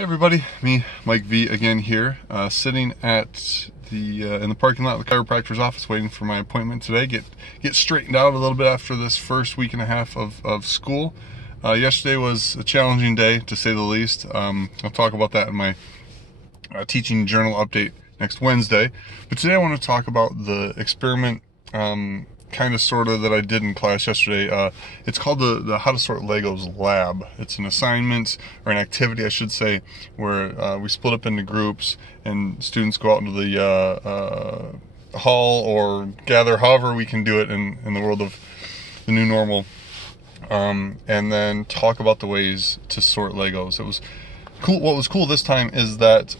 Hey everybody, me, Mike V again here, sitting at the in the parking lot of the chiropractor's office waiting for my appointment today. Get straightened out a little bit after this first week and a half of school. Yesterday was a challenging day, to say the least. I'll talk about that in my teaching journal update next Wednesday. But today I want to talk about the experiment kind of sort of that I did in class yesterday. It's called the How to Sort Legos Lab. It's an assignment, or an activity I should say, where we split up into groups and students go out into the hall or gather however we can do it in the world of the new normal, and then talk about the ways to sort Legos. It was cool. What was cool this time is that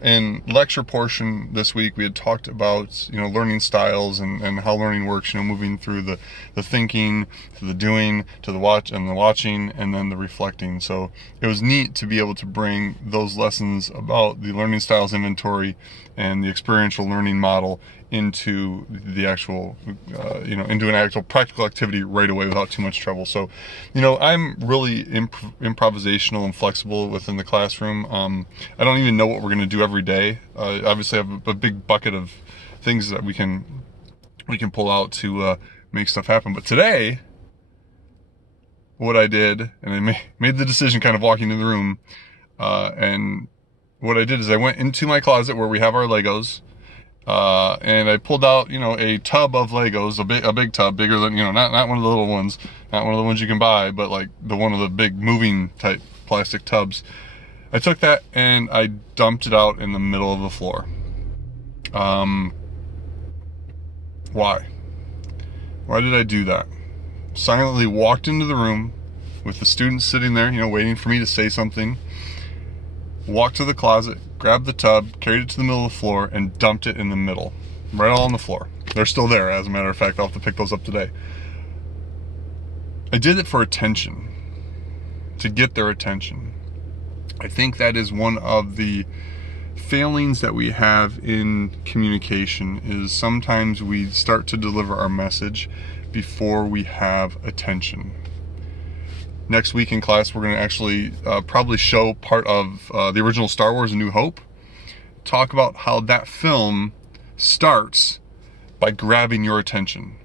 in lecture portion this week we had talked about learning styles and how learning works, moving through the thinking to the doing to the watching and then the reflecting. So it was neat to be able to bring those lessons about the learning styles inventory and the experiential learning model into the actual into an actual practical activity right away without too much trouble. So I'm really improvisational and flexible within the classroom. I don't even know what we're going to do every day. Obviously I have a big bucket of things that we can pull out to make stuff happen, but today what I did, and I made the decision kind of walking in the room, and what I did is I went into my closet where we have our Legos, and I pulled out, a tub of Legos, a big tub, bigger than, not one of the little ones, not one of the ones you can buy, but like one of the big moving type plastic tubs. I took that and I dumped it out in the middle of the floor. Why? Why did I do that? Silently walked into the room with the students sitting there, waiting for me to say something. Walked to the closet, grabbed the tub, carried it to the middle of the floor, and dumped it in the middle. Right all on the floor. They're still there, as a matter of fact. I'll have to pick those up today. I did it for attention. To get their attention. I think that is one of the failings that we have in communication, is sometimes we start to deliver our message before we have attention. Next week in class, we're going to actually probably show part of the original Star Wars: A New Hope. Talk about how that film starts by grabbing your attention.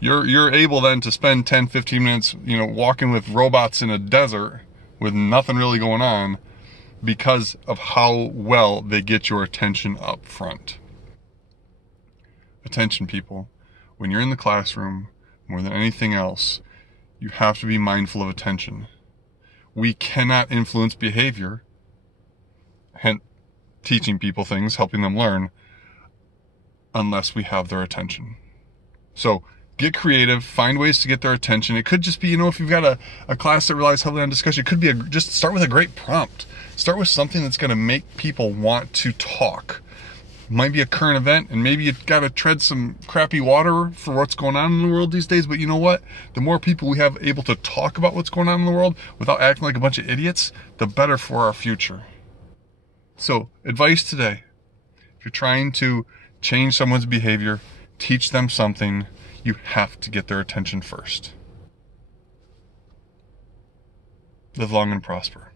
You're able then to spend 10-15 minutes, walking with robots in a desert with nothing really going on because of how well they get your attention up front. Attention, people. When you're in the classroom, more than anything else, you have to be mindful of attention. We cannot influence behavior, hence teaching people things, helping them learn, unless we have their attention. So get creative, find ways to get their attention. It could just be, if you've got a class that relies heavily on discussion, it could be just start with a great prompt. Start with something that's going to make people want to talk. Might be a current event, and maybe you've got to tread some crappy water for what's going on in the world these days, but you know what? The more people we have able to talk about what's going on in the world without acting like a bunch of idiots, the better for our future. So, advice today. If you're trying to change someone's behavior, teach them something, you have to get their attention first. Live long and prosper.